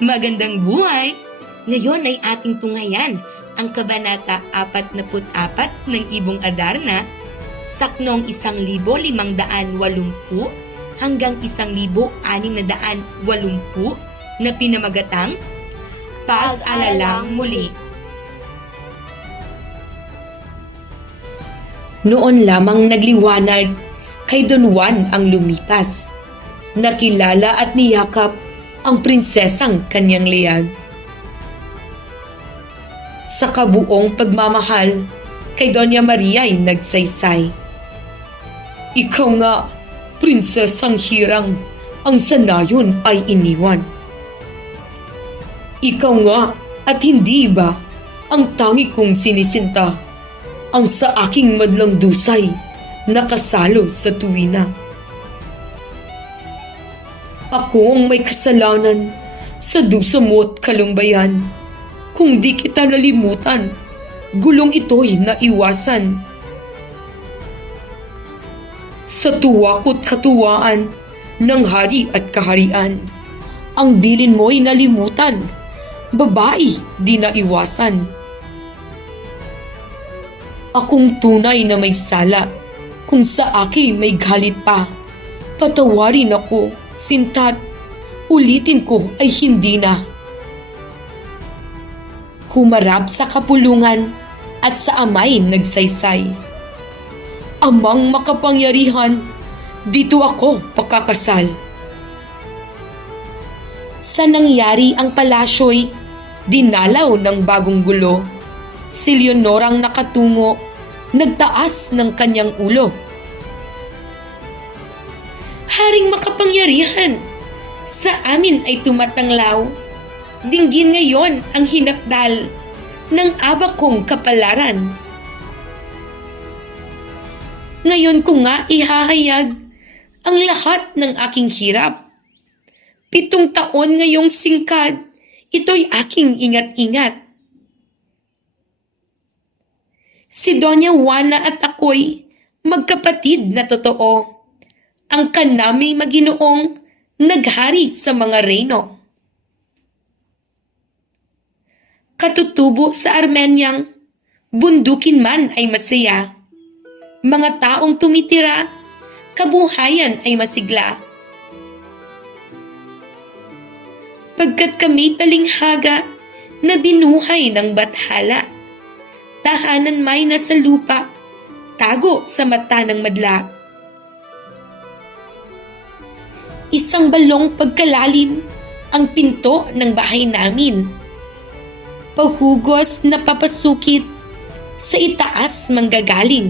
Magandang buhay! Ngayon ay ating tunghayan ang Kabanata 44 ng Ibong Adarna, saknong 1,580 hanggang 1,680 na pinamagatang Pag-alalang Muli. Noon lamang nagliwanag kay Don Juan ang lumipas. Nakilala at niyakap ang prinsesang kanyang liyag. Sa kabuong pagmamahal, kay Doña Maria ay nagsaysay. Ikaw nga, prinsesang hirang, ang sanayon ay iniwan. Ikaw nga at hindi iba ang tangi kong sinisinta, ang sa aking madlang dusay nakasalo sa tuwina. Ako ang may kasalanan sa dusa mo't kalumbayan. Kung di kita nalimutan, gulong ito'y naiwasan. Sa tuwa ko't katuwaan ng hari at kaharian, ang bilin mo'y nalimutan, babae di naiwasan. Akong tunay na may sala, kung sa akin may galit pa, patawarin ako, sintat, ulitin ko ay hindi na. Humarap sa kapulungan at sa amay nagsaysay. Amang makapangyarihan, dito ako pakakasal. Sa nangyari ang palasyo'y dinalaw ng bagong gulo. Si Leonorang nakatungo, nagtaas ng kanyang ulo. Haring makapangyarihan, sa amin ay tumatanglaw. Dinggin ngayon ang hinakdal ng abak kong kapalaran. Ngayon ko nga ihahayag ang lahat ng aking hirap. 7 taon ngayong singkad, ito'y aking ingat-ingat. Si Doña Juana at ako'y magkapatid na totoo. Ang kanami maginoong naghari sa mga reyno. Katutubo sa Armenyang, bundukin man ay masaya. Mga taong tumitira, kabuhayan ay masigla. Pagkat kami talinghaga na binuhay ng bathala, tahanan may nasa lupa, tago sa mata ng madla. Isang balong pagkalalim ang pinto ng bahay namin. Pahugos na papasukit sa itaas manggagaling.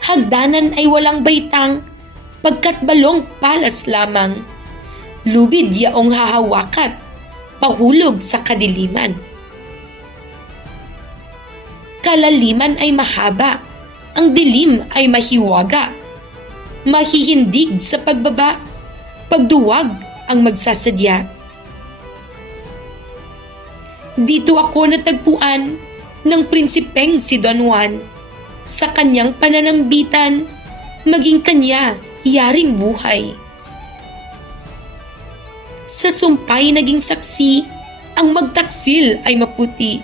Hagdanan ay walang baitang pagkat balong palas lamang. Lubid yaong hahawakat, pahulog sa kadiliman. Kalaliman ay mahaba, ang dilim ay mahiwaga. Mahihindig sa pagbaba, pagduwag ang magsasadya. Dito ako natagpuan ng prinsipeng si Don Juan. Sa kanyang pananambitan, maging kanya yaring buhay. Sa sumpay naging saksi, ang magtaksil ay maputi.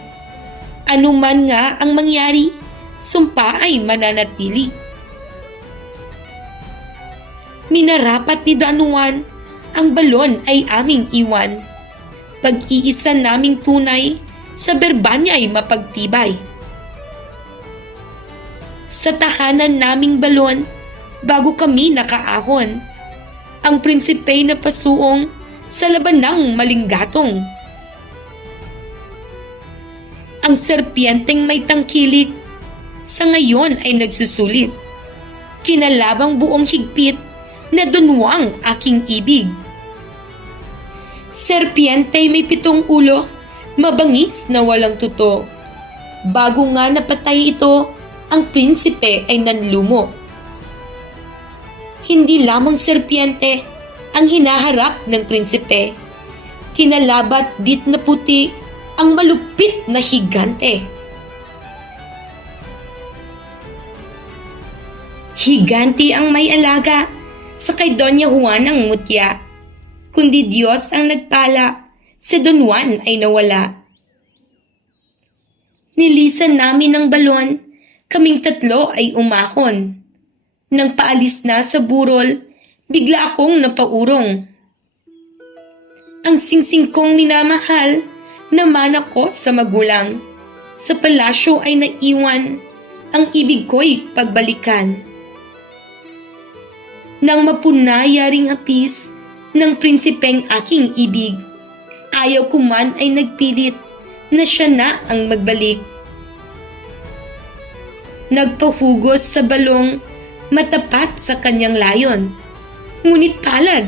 Ano man nga ang mangyari, sumpa ay mananatili. Minarapat ni Don Juan, ang balon ay aming iwan. Pag-iisa naming tunay, sa berbanya ay mapagtibay. Sa tahanan naming balon, bago kami nakaahon, ang prinsipey na pasuong sa labanang malinggatong. Ang serpienteng may tangkilik, sa ngayon ay nagsusulit. Kinalabang buong higpit, na dunwang aking ibig. Serpiente may 7 ulo, mabangis na walang tuto. Bago nga napatay ito, ang prinsipe ay nanlumo. Hindi lamang serpiente ang hinaharap ng prinsipe. Kinalabat dit na puti ang malupit na higante. Higanti ang may alaga sa kay Doña Juana ang mutya. kundi Diyos ang nagpala, si Don Juan ay nawala. Nilisan namin ng balon, kaming tatlo ay umahon. Nang paalis na sa burol, bigla akong napaurong. Ang singsing kong minamahal, naman ako sa magulang. Sa palasyo ay naiwan, ang ibig ko'y pagbalikan. Nang mapunayaring hapis ng prinsipeng aking ibig, ayaw ko man ay nagpilit na siya na ang magbalik. Nagpahugos sa balong, matapat sa kanyang layon. Ngunit palad,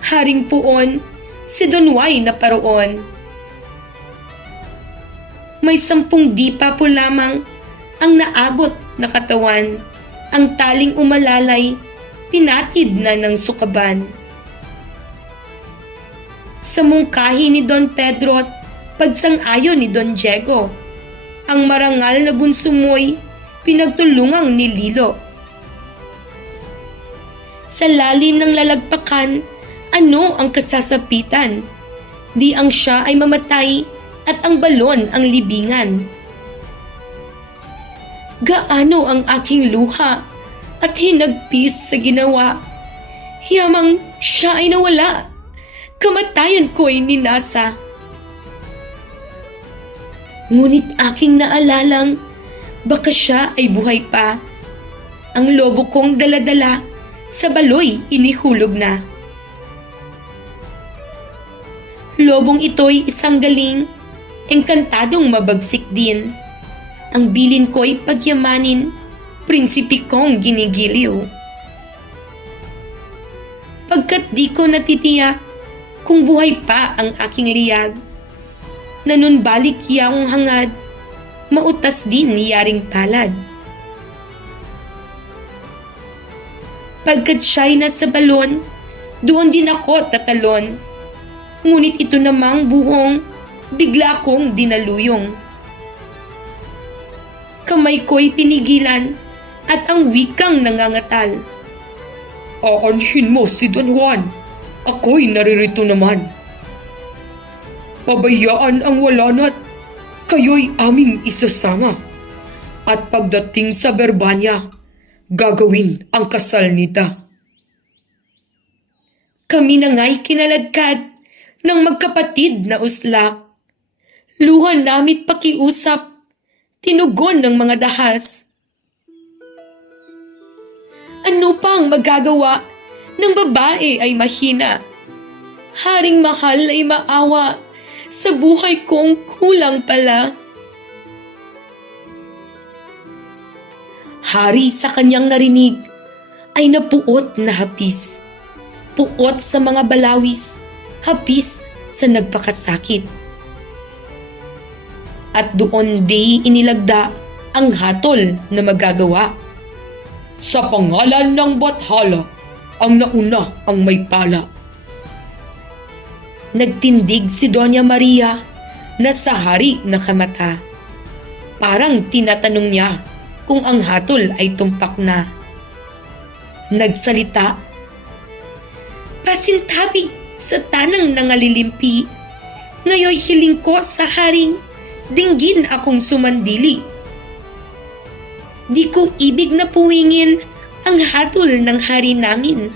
haring puon, si Don Juan na paroon. May 10 dipa po lamang ang naabot na katawan. Ang taling umalalay, pinatid na ng sukaban. Sa mungkahi ni Don Pedro at pagsang-ayon ni Don Diego, ang marangal na bunsumoy, pinagtulungang ni Lilo. Sa lalim ng lalagpakan, ano ang kasasapitan? Di ang siya ay mamatay at ang balon ang libingan. Gaano ang aking luha at hinagpis sa ginawa. Yamang siya ay nawala, kamatayan ko'y ninasa. Ngunit aking naalalang, baka siya ay buhay pa. Ang lobo kong daladala, sa baloy inihulog na. Lobong ito'y isang galing, engkantadong mabagsik din. Ang bilin ko'y pagyamanin, prinsipi kong ginigiliw. Pagkat di ko natitiyak kung buhay pa ang aking liyag, nanunbalik yaong hangad, mautas din niyaring palad. Pagkat siya'y nasa balon, doon din ako tatalon. Ngunit ito namang buhong, bigla akong dinaluyong. Kamay ko'y pinigilan at ang wikang nangangatal. Aanhin mo si Don Juan, ako'y naririto naman. Pabayaan ang walanat, kayo'y aming isasama. At pagdating sa Berbanya, gagawin ang kasal nita. Kami na nga'y kinaladkad ng magkapatid na uslak. Luha namit pakiusap, tinugon ng mga dahas. Ano pang magagawa ng babae ay mahina? Haring mahal ay maawa, sa buhay kong kulang pala. Hari sa kanyang narinig ay napuot na hapis. Puot sa mga balawis, hapis sa nagpakasakit. At doon di inilagda ang hatol na magagawa. Sa pangalan ng Bathala, ang nauna ang may pala. Nagtindig si Doña Maria na sa hari nakamata. Parang tinatanong niya kung ang hatol ay tumpak na. Nagsalita, "Pasintabi sa tanang nangalilimpi, ngayoy hiling ko sa haring, dinggin akong sumandili. Di ko ibig na puwingin ang hatol ng hari namin.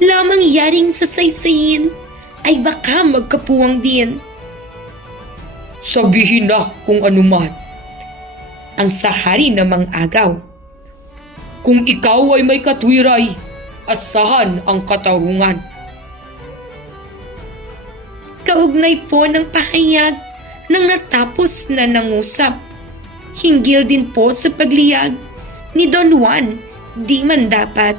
Lamang yaring sa saysayin ay baka magkapuwang din." Sabihin na kung anuman. Ang sahari namang agaw. Kung ikaw ay may katwiray, asahan ang katarungan. Kaugnay po ng pahayag ng natapos na nangusap. Hinggil din po sa pagliyag ni Don Juan, di man dapat.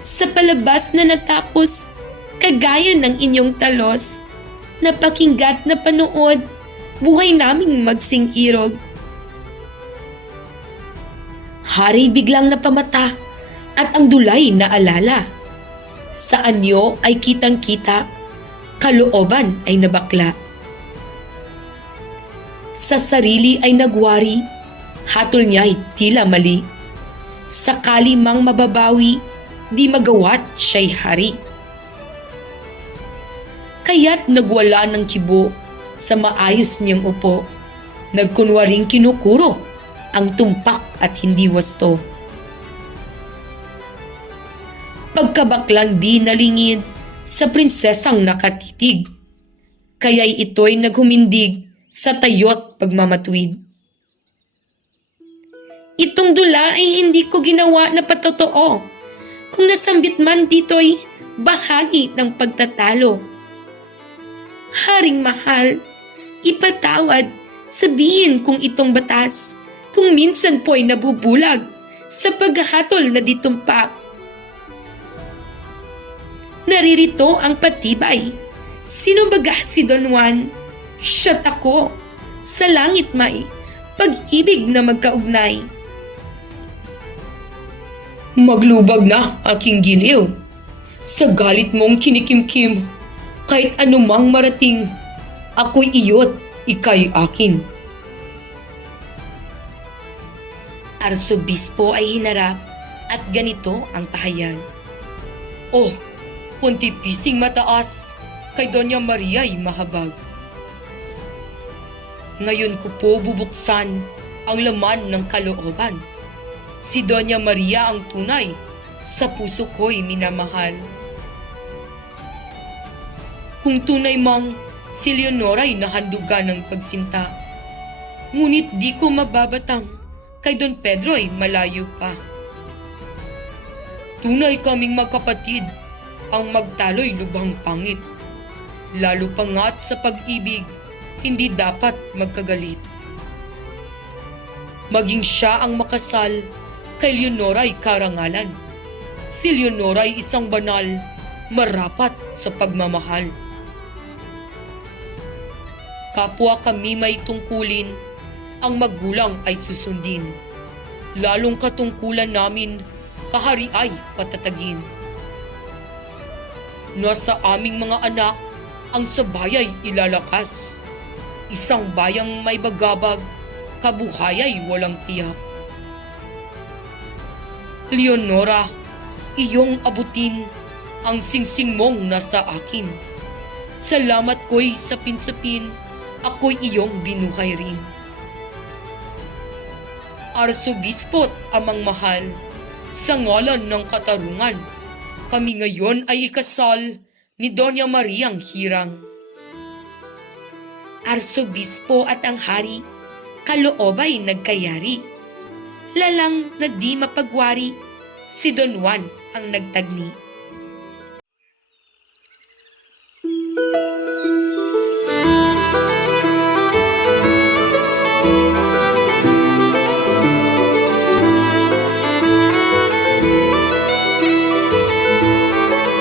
Sa palabas na natapos, kagaya ng inyong talos, napakinggat na panood, buhay naming magsing-irog. Hari biglang napamata at ang dulay na alala. Sa anyo ay kitang-kita, kalooban ay nabakla. Sa sarili ay nagwari, hatol niya'y tila mali. Sakali mang mababawi, di magawat siya'y hari. kaya't nagwala ng kibo sa maayos niyang upo. Nagkunwaring kinukuro ang tumpak at hindi wasto. Pagkabaklang di nalingid sa prinsesang nakatitig, kaya'y ito'y naghumindig sa tayo't pagmamatwid. Itong dula ay hindi ko ginawa na patotoo. Kung nasambit man dito'y bahagi ng pagtatalo. Haring mahal, ipatawad, sabihin kung itong batas, kung minsan po'y nabubulag sa paghahatol na ditumpak. Naririto ang patibay. Sino baga si Don Juan? Siya't ako. Sa langit may pag-ibig na magkaugnay. Maglubag na aking giliw. Sa galit mong kinikimkim, kahit anumang marating, ako'y iyo't ika'y akin. Arsobispo ay hinarap at ganito ang pahayag. Oh, puntipising mataas, kay Doña Maria'y mahabag. Ngayon ko po bubuksan ang laman ng kalooban. Si Doña Maria ang tunay, sa puso ko'y minamahal. Kung tunay mang si Leonora'y nahandugan ng pagsinta, ngunit di ko mababatang kay Don Pedro'y malayo pa. Tunay kaming magkapatid, ang magtalo'y lubhang pangit. Lalo pa nga't sa pag-ibig, hindi dapat magkagalit. Maging siya ang makasal, kay Leonora'y karangalan. Si Leonora'y isang banal, marapat sa pagmamahal. Kapwa kami may tungkulin, ang magulang ay susundin. Lalong katungkulan namin, kahari ay patatagin. Nasa aming mga anak, ang sabayay ilalakas. Isang bayang may bagabag, kabuhayay walang tiyak. Leonora, iyong abutin ang singsing mong nasa akin. Salamat ko'y sapin-sapin, ako'y iyong binuhay rin. Arsobispo't amang mahal, sa ngalan ng katarungan, kami ngayon ay ikasal ni Doña Mariang Hirang. Arsobispo at ang hari, kaloobay nagkayari. Lalang na di mapagwari, si Don Juan ang nagtagni.